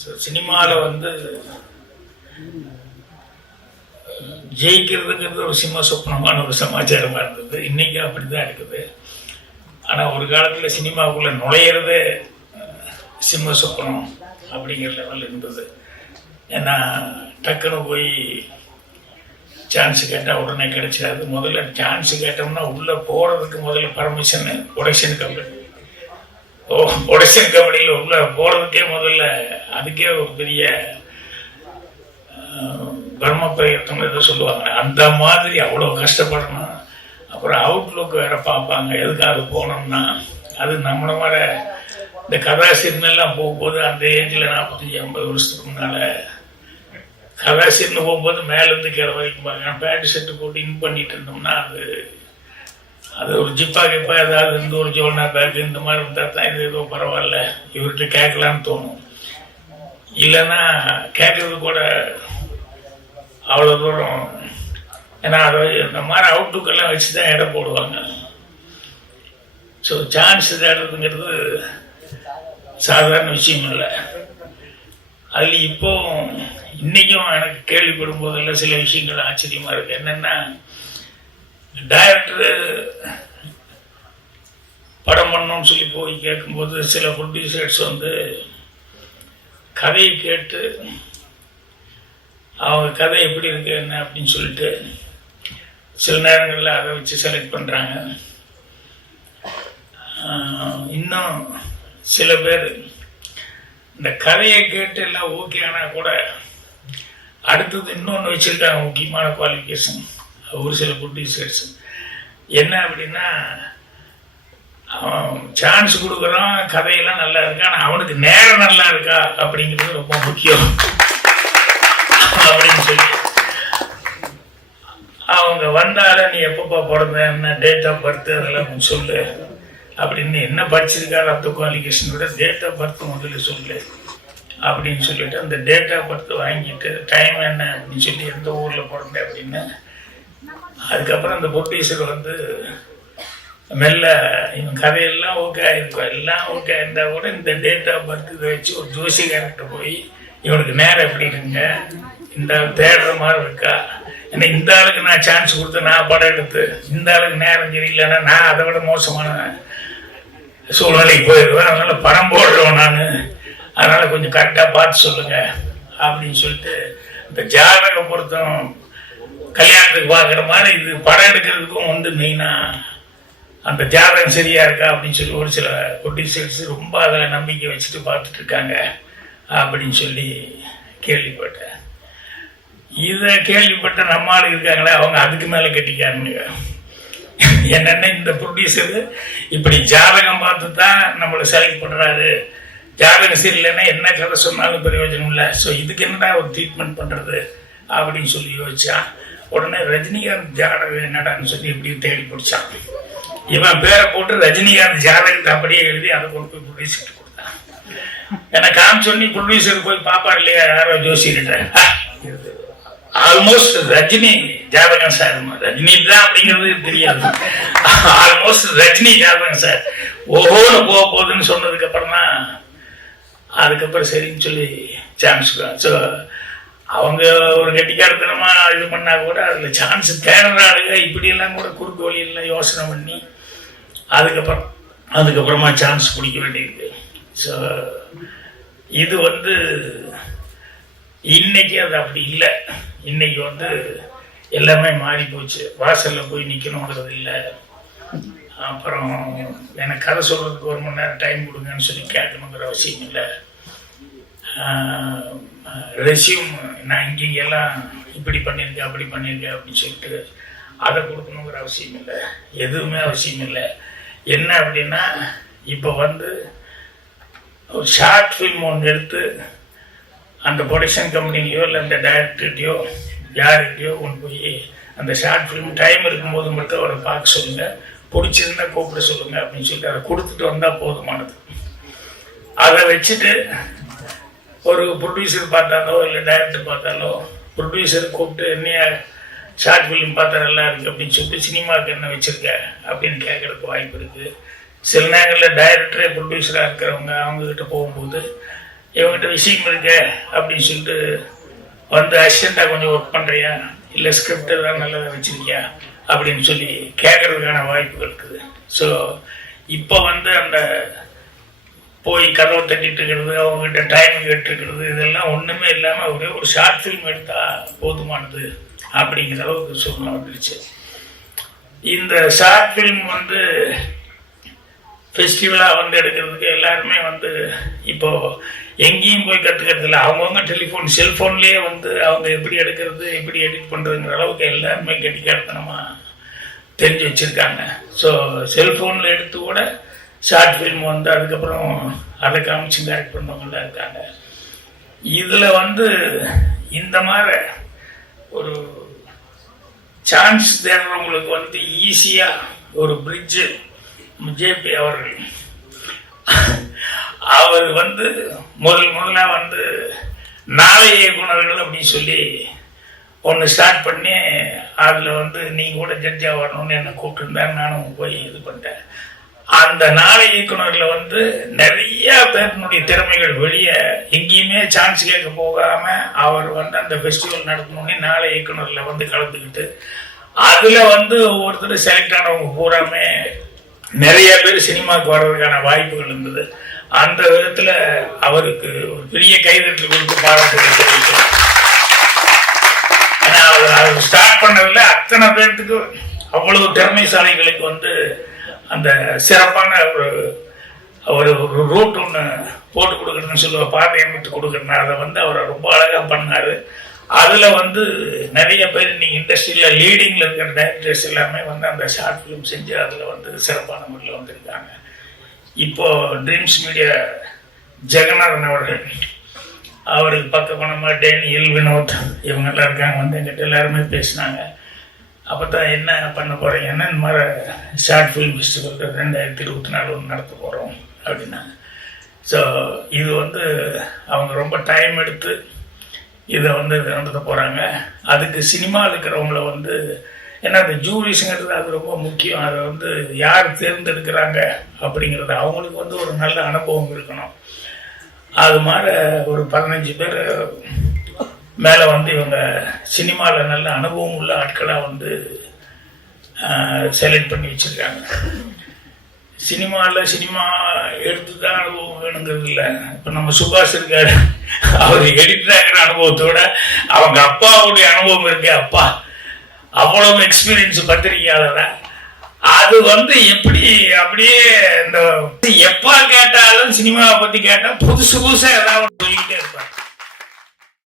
So சினிமாவில் வந்து ஜெயிக்கிறதுங்கிறது ஒரு சிம்ம சொப்னமான ஒரு சமாச்சாரமாக இருந்தது. இன்றைக்கி அப்படி தான் இருக்குது. ஆனால் ஒரு காலத்தில் சினிமாவுக்குள்ளே நுழையிறதே சிம்ம சொப்பனம் அப்படிங்கிற லெவலில் இருந்தது. ஏன்னா டக்குன்னு போய் சான்ஸ் கேட்டால் உடனே கிடைச்சாது முதல்ல சான்ஸ் கேட்டோம்னா உள்ளே போகிறதுக்கு முதல்ல பர்மிஷன் ப்ரொடக்ஷன் கம்ப்ளீட் ஓ ப்ரொடக்ஷன் கம்பெனியில் உள்ள போகிறதுக்கே முதல்ல அதுக்கே ஒரு பெரிய பிரம்ம பிரயத்தனம் ஏதோ சொல்லுவாங்க. அந்த மாதிரி அவ்வளோ கஷ்டப்படணும். அப்புறம் அவுட்லுக் வேற பார்ப்பாங்க. எதுக்காக போனோம்னா அது நம்மளை மாதிரி இந்த கதாசிரியெல்லாம் போகும்போது அந்த ஏஜில் நாற்பத்தஞ்சி ஐம்பது வருஷத்துக்கு முன்னால் கதாசிரியர்னு போகும்போது மேலேருந்து கீழே வரைக்கும் பாருங்க பேண்ட் ஷர்ட்டு போட்டு இன் பண்ணிட்டு இருந்தோம்னா அது அது ஒரு ஜிப்பா கிப்பா ஏதாவது இந்த ஒரு ஜோல்னா பேக் இந்த மாதிரி இருந்தால் தான் இது ஏதோ பரவாயில்ல. இவர்கிட்ட கேட்கலான்னு தோணும். இல்லைன்னா கேட்கறது கூட அவ்வளோ தூரம் ஏன்னா அதை இந்த மாதிரி அவுட்லுக்கெல்லாம் வச்சு தான் எடை போடுவாங்க. ஸோ சான்ஸ் தேடுறதுங்கிறது சாதாரண விஷயம் இல்லை அதில் இப்போ இன்றைக்கும் எனக்கு கேள்விப்படும் போதெல்லாம் சில விஷயங்கள் ஆச்சரியமாக இருக்குது என்னென்னா டைரக்டரு படம் பண்ணோம்னு சொல்லி போய் கேட்கும்போது சில ப்ரொடியூசர்ஸ் வந்து கதையை கேட்டு அவங்க கதை எப்படி இருக்கு என்ன? அப்படின்னு சொல்லிட்டு சில நேரங்களில் அதை வச்சு செலக்ட் பண்ணுறாங்க இன்னும் சில பேர் இந்த கதையை கேட்டு எல்லாம் ஓகே ஆனால் கூட அடுத்தது இன்னொன்று வச்சுருக்காங்க முக்கியமான குவாலிஃபிகேஷன் ஒரு சில ப்ரொடியூசர்ஸ் என்ன அப்படின்னா அவன் சான்ஸ் கொடுக்குறான் கதையெல்லாம் நல்லா இருக்கா ஆனால் அவனுக்கு நேரம் நல்லா இருக்கா அப்படிங்கிறது ரொம்ப முக்கியம். அப்படின்னு சொல்லி அவங்க வந்தாலும் நீ எப்பப்பா பிறந்த என்ன டேட் ஆஃப் பர்த் அதெல்லாம் சொல்லு. அப்படின்னு என்ன படிச்சிருக்காரு அந்த குவாலிஃபிகேஷனோட டேட் ஆஃப் பர்த் முதல்ல சொல்லு. அப்படின்னு சொல்லிட்டு அந்த டேட் ஆஃப் பர்த் வாங்கிட்டு டைம் என்ன அப்படின்னு சொல்லி எந்த ஊரில் பிறந்த அப்படின்னு அதுக்கப்புறம் அந்த பொட்டீசர் வந்து மெல்ல இவன் கதையெல்லாம் ஓகே ஆயிருக்கும். எல்லாம் ஓகே இருந்தால் கூட இந்த டேட் ஆஃப் பர்த் இதை வச்சு ஒரு ஜோசிகார்கிட்ட போய் இவனுக்கு நேரம் எப்படி இருக்குங்க? இந்த ஆள் தேடுற மாதிரி இருக்கா? ஏன்னா இந்த ஆளுக்கு நான் சான்ஸ் கொடுத்து நான் படம் எடுத்து இந்த ஆளுக்கு நேரம் சரியில்லைன்னா நான் அதை விட மோசமான சூழ்நிலைக்கு போயிடுவேன் அதனால படம் போடுறோம் நான். அதனால கொஞ்சம் கரெக்டாக பார்த்து சொல்லுங்க. அப்படின்னு சொல்லிட்டு இந்த ஜாதக பொருத்தம் கல்யாணத்துக்கு பார்க்குற மாதிரி இது படம் எடுக்கிறதுக்கும் வந்து மெயினாக அந்த ஜாதகம் சரியா இருக்கா அப்படின்னு சொல்லி ஒரு சில ப்ரொடியூசர்ஸ் ரொம்ப அதில் நம்பிக்கை வச்சுட்டு பார்த்துட்டு இருக்காங்க அப்படின்னு சொல்லி கேள்விப்பட்டேன். இதை கேள்விப்பட்ட நம்ம ஆளு இருக்காங்களே அவங்க அதுக்கு மேலே கட்டிக்காருங்க என்னென்ன இந்த ப்ரொடியூசர் இப்படி ஜாதகம் பார்த்து தான் நம்மளை செலக்ட் பண்ணுறாரு ஜாதகம் சரியில்லைன்னா என்ன கதை சொன்னாலும் பிரயோஜனம் இல்லை. ஸோ இதுக்கு என்னடா ஒரு ட்ரீட்மெண்ட் பண்ணுறது அப்படின்னு சொல்லி யோசிச்சா உடனே ரஜினிகாந்த் ஜாதகம் என்னடான்னு சொல்லி இப்படி தேடி பிடிச்சான். இவன் பேரை போட்டு ரஜினிகாந்த் ஜாதகத்தை அப்படியே எழுதி அதை கொண்டு போய் ப்ரொடியூசர் கொடுத்தான். எனக்கு காமிச்சோன்னே ப்ரொடியூசர் போய் பாப்பார் இல்லையா யாரோ ஜோசிக்கிட்ட ஆல்மோஸ்ட் ரஜினி ஜாதகம் சார். ரஜினி தான் அப்படிங்கிறது தெரியாது. ஆல்மோஸ்ட் ரஜினி ஜாதகம் சார். ஓஹோன்னு போக போகுதுன்னு சொன்னதுக்கு அப்புறம் தான் அதுக்கப்புறம் சரின்னு சொல்லி சான்ஸ் ஸோ அவங்க ஒரு கெட்டிக்காரத்தனமாக இது பண்ணா கூட அதுல சான்ஸ் தேடுறாளுங்க. இப்படியெல்லாம் கூட குறுக்கு வழியெல்லாம் யோசனை பண்ணி அதுக்கப்புறம் அதுக்கப்புறமா சான்ஸ் பிடிக்க வேண்டியிருக்கு. ஸோ இது வந்து இன்னைக்கு அது அப்படி இல்லை. இன்னைக்கு வந்து எல்லாமே மாறி போச்சு. வாசல்ல போய் நிற்கணுங்கிறது இல்லை. அப்புறம் எனக்கு கதை சொல்றதுக்கு ஒரு மணி நேரம் டைம் கொடுங்கன்னு சொல்லி கேட்கணுங்கிற அவசியம் இல்லை. ரெசியூம் நான் இங்கே எல்லாம் இப்படி பண்ணியிருக்கேன் அப்படி பண்ணியிருக்கேன் அப்படின்னு சொல்லிட்டு அதை கொடுக்கணுங்கிற அவசியம் இல்லை. எதுவுமே அவசியம் இல்லை. என்ன அப்படின்னா இப்போ வந்து ஒரு ஷார்ட் ஃபில்ம் ஒன்று எடுத்து அந்த ப்ரொடக்ஷன் கம்பெனிலையோ இல்லை அந்த டைரக்டர்கிட்டையோ யார்கிட்டயோ கொண்டு போய் அந்த ஷார்ட் ஃபிலிம் டைம் இருக்கும்போது மட்டும் அவரை பார்க்க சொல்லுங்கள் பிடிச்சிருந்தா கூப்பிட சொல்லுங்கள் அப்படின்னு சொல்லிட்டு அதை கொடுத்துட்டு வந்தால் போதுமானது. அதை வச்சுட்டு ஒரு ப்ரொடியூசர் பார்த்தாலோ இல்லை டைரக்டர் பார்த்தாலோ ப்ரொடியூசர் கூப்பிட்டு என்னைய ஷார்ட் ஃபிலிம் பார்த்தா நல்லா இருக்குது அப்படின்னு சொல்லிட்டு சினிமாவுக்கு என்ன வச்சுருக்க அப்படின்னு கேட்குறதுக்கு வாய்ப்பு இருக்குது சில நேரங்களில் டைரக்டரே ப்ரொடியூசராக இருக்கிறவங்க அவங்கக்கிட்ட போகும்போது இவங்ககிட்ட விஷயம் இருக்க அப்படின்னு சொல்லிட்டு வந்து அசிஸ்டண்ட்டாக கொஞ்சம் ஒர்க் பண்ணுறியா இல்லை ஸ்கிரிப்ட் எல்லாம் நல்லதாக வச்சுருக்கியா? அப்படின்னு சொல்லி கேட்கறதுக்கான வாய்ப்புகள் இருக்குது. ஸோ இப்போ வந்து அந்த போய் கதவை தட்டிட்டு இருக்கிறது அவங்ககிட்ட டைம் கேட்டுருக்கிறது இதெல்லாம் ஒன்றுமே இல்லாமல் ஒரே ஒரு ஷார்ட் ஃபிலிம் எடுத்தால் போதுமானது அப்படிங்கிற அளவுக்கு சூழ்நிலை வந்துடுச்சு. இந்த ஷார்ட் ஃபிலிம் வந்து ஃபெஸ்டிவலாக வந்து எடுக்கிறதுக்கு எல்லாருமே வந்து இப்போது எங்கேயும் போய் கற்றுக்கிறது இல்லை அவங்கவுங்க டெலிஃபோன் செல்ஃபோன்லேயே வந்து அவங்க எப்படி எடுக்கிறது எப்படி எடிட் பண்ணுறதுங்கிற அளவுக்கு எல்லாருமே கெட்டிக்காரத்தனமாக தெரிஞ்சு வச்சுருக்காங்க. ஸோ செல்ஃபோனில் எடுத்து கூட ஷார்ட் ஃபிலிம் வந்து அதுக்கப்புறம் அதை காமிச்சு டேரக்ட் பண்ணவங்களாம் இருக்காங்க. இதில் வந்து இந்த மாதிரி ஒரு சான்ஸ் தேடுறவங்களுக்கு வந்து ஈஸியாக ஒரு பிரிட்ஜு ஜேபி அவர்கள். அவர் வந்து முதல் முதல்ல வந்து நாளை இயக்குனர்கள் அப்படின்னு சொல்லி ஒன்று ஸ்டார்ட் பண்ணி அதில் வந்து நீங்கள் கூட ஜட்ஜாக வரணும்னு என்னை கூப்பிட்டுருந்தேன் நானும் போய் இது பண்ணிட்டேன். அந்த நாளை இயக்குனரில் வந்து நிறைய பேருனுடைய திறமைகள் வெளியே எங்கேயுமே சான்ஸ் கேட்க போகாமல் அவர் வந்து அந்த ஃபெஸ்டிவல் நடத்தணுன்னே நாளை இயக்குனரில் வந்து கலந்துக்கிட்டு அதில் வந்து ஒவ்வொருத்தர் செலக்ட் ஆனவங்க பூராமே நிறைய பேர் சினிமாவுக்கு வர்றதுக்கான வாய்ப்புகள் இருந்தது. அந்த விதத்தில் அவருக்கு ஒரு பெரிய கைதட்டல் கொடுத்து பாராட்டு ஏன்னா அவர் அவர் ஸ்டார்ட் பண்ணதில் அத்தனை பேர்த்துக்கு அவ்வளவு திறமைசாலிகளுக்கு வந்து அந்த சிறப்பான ஒரு ஒரு ஒரு ரூட் ஒன்று போட்டு கொடுக்குறதுன்னு சொல்லுவ பாதை கொடுக்குறேன். அதை வந்து அவரை ரொம்ப அழகாக பண்ணார். அதில் வந்து நிறைய பேர் இன்னைக்கு இண்டஸ்ட்ரியில் லீடிங்கில் இருக்கிற டைரக்டர்ஸ் எல்லாமே வந்து அந்த ஷார்ட் ஃபிலிம் செஞ்சு அதில் வந்து சிறப்பான முறையில் வந்திருக்காங்க. இப்போது ட்ரீம்ஸ் மீடியா ஜெகநாதன் அவர்கள் அவருக்கு பக்க பணமாக டேனியல் வினோத் இவங்கெல்லாம் இருக்காங்க. வந்து எங்கிட்ட எல்லாருமே பேசினாங்க. அப்போ தான் என்ன பண்ண போகிறீங்கன்னா இந்த மாதிரி ஷார்ட் ஃபிலிம் ஃபெஸ்டிவல் ரெண்டாயிரத்தி இருபத்தி நாலு ஒன்று நடத்த போகிறோம் அப்படின்னாங்க ஸோ இது வந்து அவங்க ரொம்ப டைம் எடுத்து இதை வந்து நடத்த போகிறாங்க அதுக்கு சினிமாவில் இருக்கிறவங்கள வந்து ஏன்னா அந்த ஜூரிஸுங்கிறது அது ரொம்ப முக்கியம். அதை வந்து யார் தேர்ந்தெடுக்கிறாங்க அப்படிங்கிறது அவங்களுக்கு வந்து ஒரு நல்ல அனுபவம் இருக்கணும். அது மாதிரி ஒரு பதினஞ்சு பேர் மேலே வந்து இவங்க சினிமாவில் நல்ல அனுபவம் உள்ள ஆட்களாக வந்து செலக்ட் பண்ணி வச்சுருக்காங்க. சினிமாவில் சினிமா எடுத்து தான் அனுபவம் வேணுங்கிறது இல்லை. இப்போ நம்ம சுபாஷ் இருக்காரு. அவர் எடிட்டராகிற அனுபவத்தோட அவங்க அப்பாவுடைய அனுபவம் இருக்கு அப்பா. அவ்வளவு எக்ஸ்பீரியன்ஸ் பத்திரிகையாளர. அது வந்து எப்படி அப்படியே இந்த எப்போ கேட்டாலும் சினிமாவை பற்றி கேட்டால் புதுசு புதுசாக ஏதாவது ஒண்ணு சொல்லிக்கிட்டே இருப்பாங்க